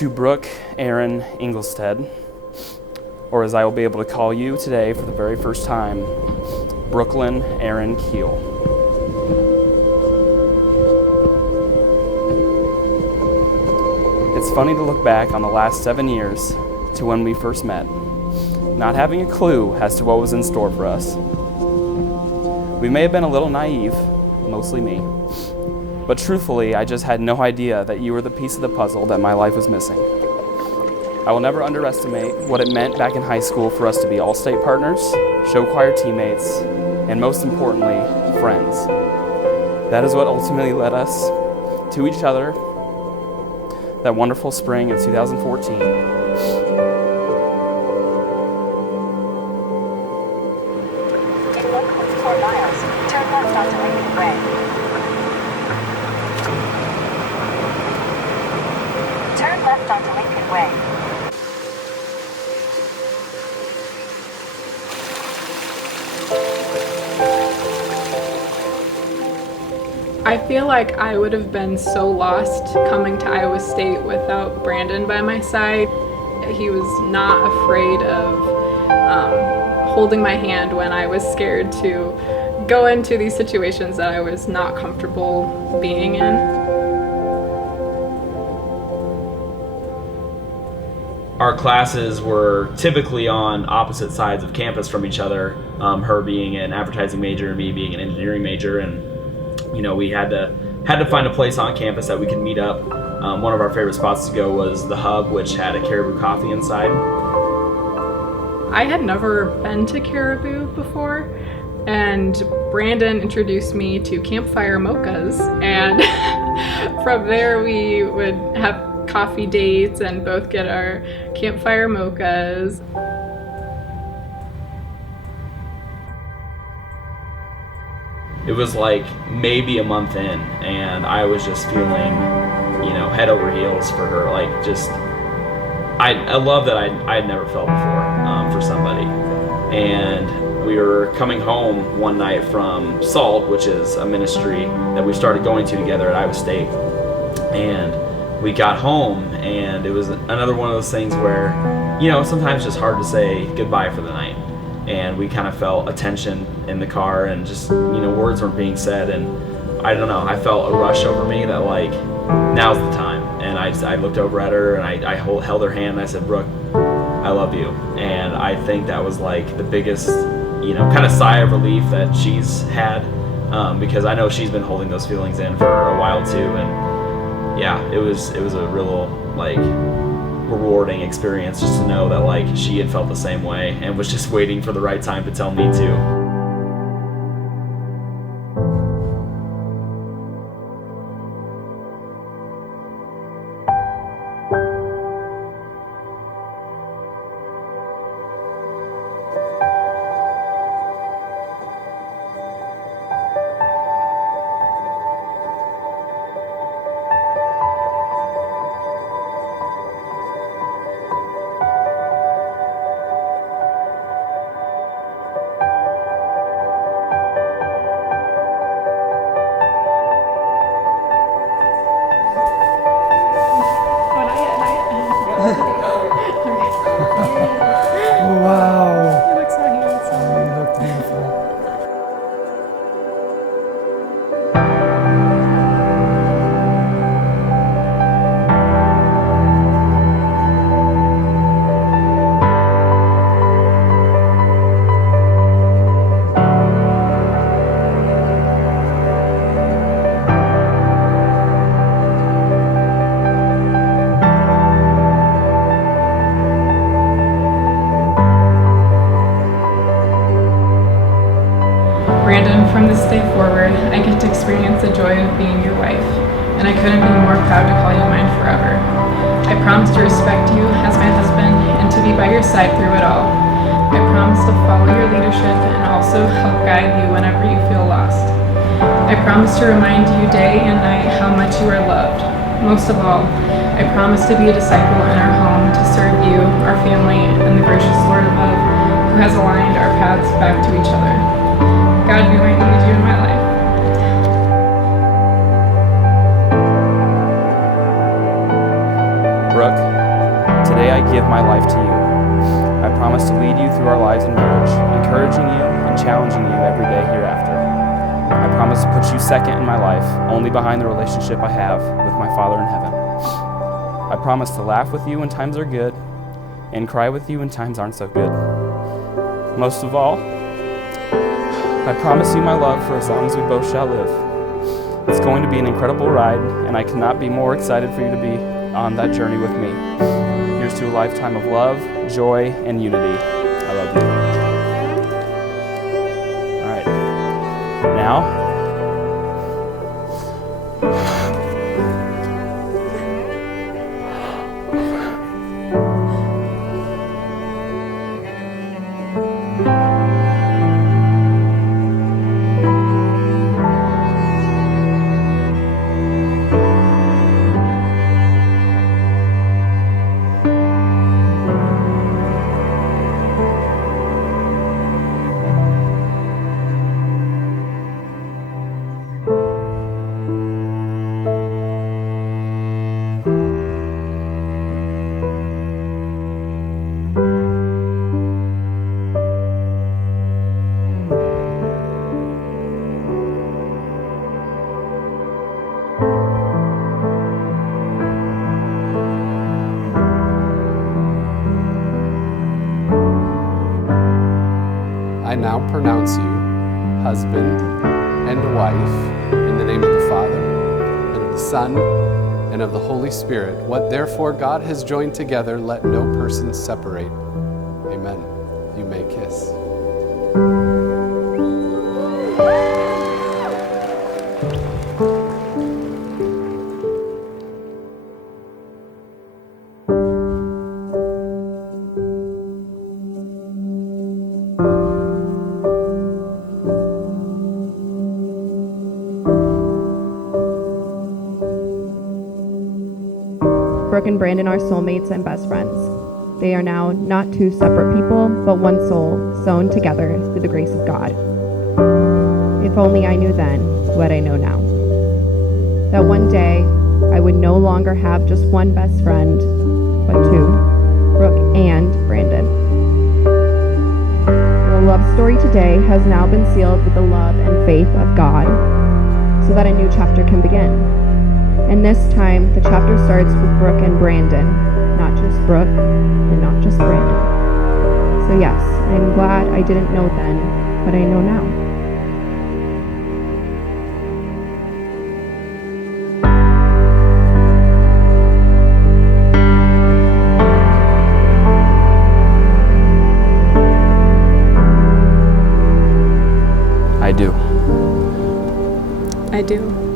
to Brooke Aaron Inglestead, or as I will be able to call you today for the very first time, Brooklyn Aaron Kuehl. It's funny to look back on the last 7 years to when we first met, not having a clue as to what was in store for us. We may have been a little naive, mostly me, but truthfully, I just had no idea that you were the piece of the puzzle that my life was missing. I will never underestimate what it meant back in high school for us to be all-state partners, show choir teammates, and most importantly, friends. That is what ultimately led us to each other that wonderful spring of 2014. In 4 miles, turn left onto Lincoln Way. Turn left onto Lincoln Way. I feel like I would have been so lost coming to Iowa State without Brandon by my side. He was not afraid of holding my hand when I was scared to go into these situations that I was not comfortable being in. Our classes were typically on opposite sides of campus from each other, her being an advertising major and me being an engineering major, and we had to find a place on campus that we could meet up. One of our favorite spots to go was the Hub, which had a Caribou coffee inside. I had never been to Caribou before, and Brandon introduced me to Campfire Mochas, and from there we would have coffee dates and both get our Campfire Mochas. It was like maybe a month in, and I was just feeling, head over heels for her. I love that I'd never felt before for somebody. And we were coming home one night from SALT, which is a ministry that we started going to together at Iowa State. And we got home, and it was another one of those things where, sometimes it's just hard to say goodbye for the night. And we kind of felt a tension in the car, and just, words weren't being said. And I don't know, I felt a rush over me that now's the time. And I looked over at her, and I held her hand, and I said, "Brooke, I love you." And I think that was the biggest, kind of sigh of relief that she's had, because I know she's been holding those feelings in for a while too. And yeah, it was a real rewarding experience just to know that she had felt the same way and was just waiting for the right time to tell me too. Wow. You look so handsome. You look beautiful. Brandon, from this day forward, I get to experience the joy of being your wife, and I couldn't be more proud to call you mine forever. I promise to respect you as my husband and to be by your side through it all. I promise to follow your leadership and also help guide you whenever you feel lost. I promise to remind you day and night how much you are loved. Most of all, I promise to be a disciple in our home to serve you, our family, and the gracious Lord above, who has aligned our paths back to each other. God knew I needed you in my life. Brooke, I give my life to you. I promise to lead you through our lives in marriage, encouraging you and challenging you every day hereafter. I promise to put you second in my life, only behind the relationship I have with my Father in heaven. I promise to laugh with you when times are good and cry with you when times aren't so good. Most of all, I promise you my love for as long as we both shall live. It's going to be an incredible ride, and I cannot be more excited for you to be on that journey with me. Here's to a lifetime of love, joy, and unity. I love you. All right. Now, I now pronounce you husband and wife in the name of the Father, and of the Son, and of the Holy Spirit. What therefore God has joined together, let no person separate. Amen. You may kiss. Brooke and Brandon are soulmates and best friends. They are now not two separate people, but one soul, sewn together through the grace of God. If only I knew then what I know now. That one day, I would no longer have just one best friend, but two, Brooke and Brandon. The love story today has now been sealed with the love and faith of God, so that a new chapter can begin. And this time, the chapter starts with Brooke and Brandon, not just Brooke and not just Brandon. So yes, I'm glad I didn't know then, but I know now. I do. I do.